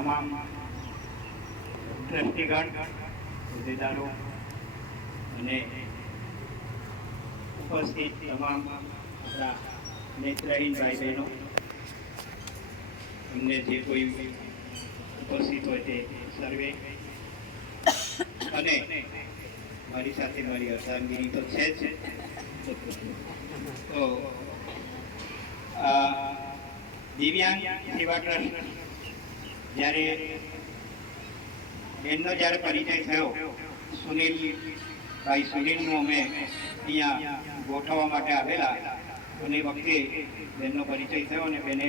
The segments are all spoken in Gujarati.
તમામ ટ્રસ્ટીગણ, હોદ્દેદારો અને ઉપસ્થિત તમામ આપણા નેત્રહીન ભાઈ બહેનો, અમને જે કોઈ ઉપસ્થિત હોય તે સર્વે, અને મારી સાથે મારી અર્ધાંગીની તો છે જ. તો દિવ્યાંગ સેવા ટ્રસ્ટ જ્યારે બેનનો જ્યારે પરિચય થયો, સુનિલનું અમે અહીંયા ગોઠવવા માટે આવેલા, અને વખતે બેનનો પરિચય થયો અને બેને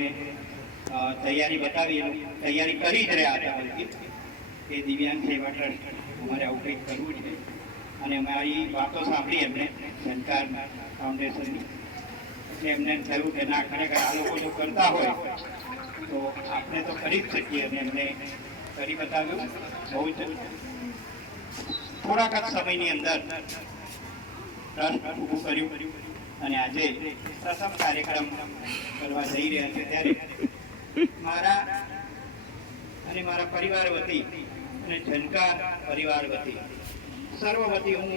તૈયારી બતાવી, તૈયારી કરી જ રહ્યા હતા બલકી કે દિવ્યાંગ સેવા ટ્રસ્ટ અમારે આવું કંઈક કરવું છે. અને અમારી વાતો સાંભળી એમને ઝંકાર ફાઉન્ડેશનની, એટલે એમને થયું કે ના, ખરેખર આ લોકો જો કરતા હોય તો આપણે તો કરી જ શકીએ. અને એમને કરી બતાવ્યું. બહુ જ થોડાક જ સમયની અંદર ટ્રસ્ટ ઊભું કર્યું, અને આજે પ્રથમ કાર્યક્રમ કરવા જઈ રહ્યા છે. ત્યારે મારા અને મારા પરિવાર વતી અને ઝંકાર પરિવાર વતી, સર્વ વતી હું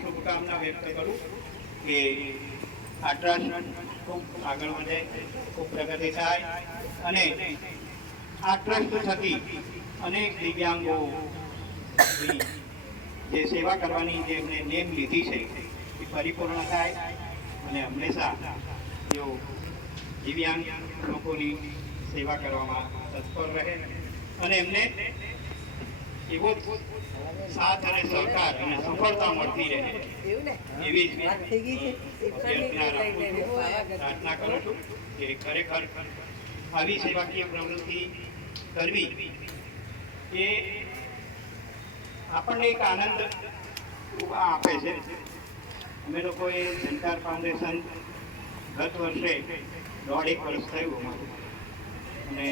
શુભકામના વ્યક્ત કરું કે આ ટ્રસ્ટ ખૂબ આગળ વધે, ખૂબ પ્રગતિ થાય, અને આ ટ્રસ્ટ થકી અનેક દિવ્યાંગો જે સેવા કરવાની જે એમને નેમ લીધી છે એ પરિપૂર્ણ થાય, અને હંમેશા તેઓ દિવ્યાંગ લોકોની સેવા કરવામાં તત્પર રહે, અને એમને એવો સાથ અને સહકાર અને સફળતા મળતી રહે, એવી જ પ્રાર્થના કરું છું કે ખરેખર આવી સેવાકીય પ્રવૃત્તિ કરવી એ આપણને એક આનંદ આપે છે. અમે લોકોએ ઝંકાર ફાઉન્ડેશન ગત વર્ષે 1.5 વર્ષ થયું અમારું, અને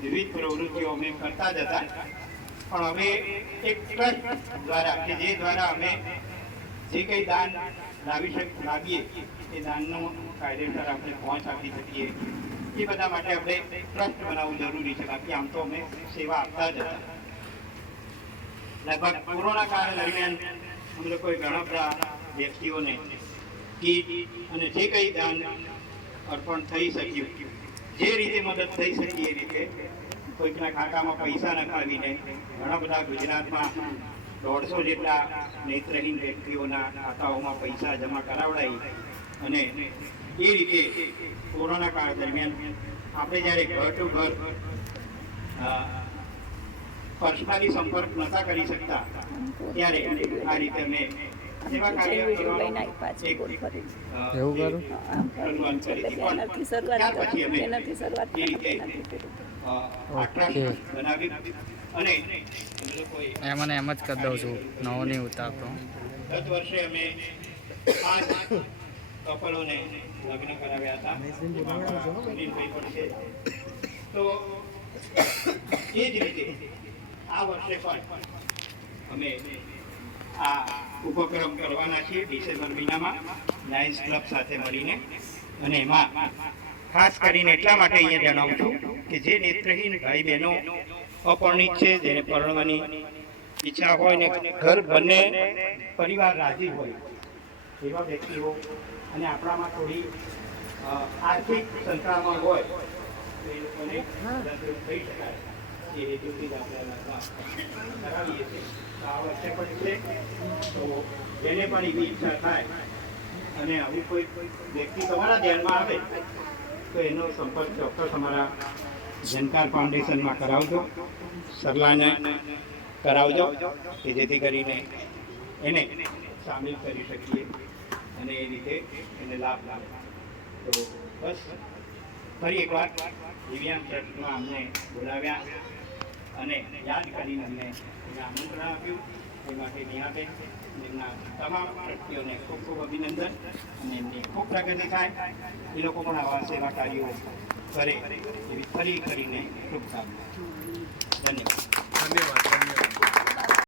વિવિધ પ્રવૃત્તિઓ અમે કરતા જ હતા, પણ હવે એક ટ્રસ્ટ દ્વારા કે જે દ્વારા અમે જે કંઈ દાન લાવીએ એ દાનનો કાયદેસર આપણે પહોંચ આપી શકીએ, એ બધા માટે આપણે ટ્રસ્ટ બનાવવું જરૂરી છે. બાકી આમ તો અમે સેવા આપતા જ હતા. લગભગ કોરોના કાળ દરમિયાન અમે લોકોએ ઘણા બધા વ્યક્તિઓને કીટ અને જે કંઈ દાન અર્પણ થઈ શક્યું, જે રીતે મદદ થઈ શકી એ રીતે કોઈકના ખાતામાં પૈસા નખાવીને ઘણા બધા ગુજરાતમાં 150 જેટલા નેત્રહીન વ્યક્તિઓના ખાતાઓમાં પૈસા જમા કરાવડાવી, અને એ રીતે કોરોના કાળ દરમિયાન આપણે જ્યારે ઘર ટુ ઘર પર્સનલી સંપર્ક નહોતા કરી શકતા, ત્યારે આ રીતે અમે સેવા કાર્ય કરવાનો મને એમ જ કરી દઉં છું, નવો નહીં ઉતારતો. ગત વર્ષે અમે 5 કપલોને લગ્ન કરાવ્યા હતા. તો એ જ રીતે આ વર્ષે પણ અમે આ ઉપક્રમ કરવાના છીએ ડિસેમ્બર મહિનામાં લાયન્સ ક્લબ સાથે મળીને. અને એમાં ખાસ કરીને એટલા માટે અહીંયા જણાવું છું કે જે નેત્રહીન ભાઈ બહેનો અપરિણિત છે, જેને પરણવાની ઈચ્છા હોય ને ઘર બંને પરિવાર રાજી હોય એવા વ્યક્તિઓ, અને આપણામાં થોડી આર્થિક સંકળામણ હોય તો એ લોકોને થઈ શકાય એ હેતુથી આપણે કરાવીએ છીએ. આ વર્ષે પણ છે, તો જેને પણ એવી ઈચ્છા થાય અને આવી કોઈ વ્યક્તિ તમારા ધ્યાનમાં આવે તો એનો સંપર્ક ચોક્કસ અમારા ઝંકાર ફાઉન્ડેશનમાં કરાવજો, સરલાને કરાવજો, કે જેથી કરીને એને સામેલ કરી શકીએ અને એ રીતે એને લાભ લાગે. તો બસ ફરી એકવાર દિવ્યાંગ ટ્રસ્ટમાં અમને બોલાવ્યા અને યાદ કરીને અમને આમંત્રણ આપ્યું, એ માટે નિહાબેન એમના તમામ ટ્રસ્ટીઓને ખૂબ ખૂબ અભિનંદન, અને એમની ખૂબ પ્રગતિ થાય, એ લોકો પણ આવા સેવા કાર્યો કરે એવી ફરી કરીને શુભકામના. ધન્યવાદ.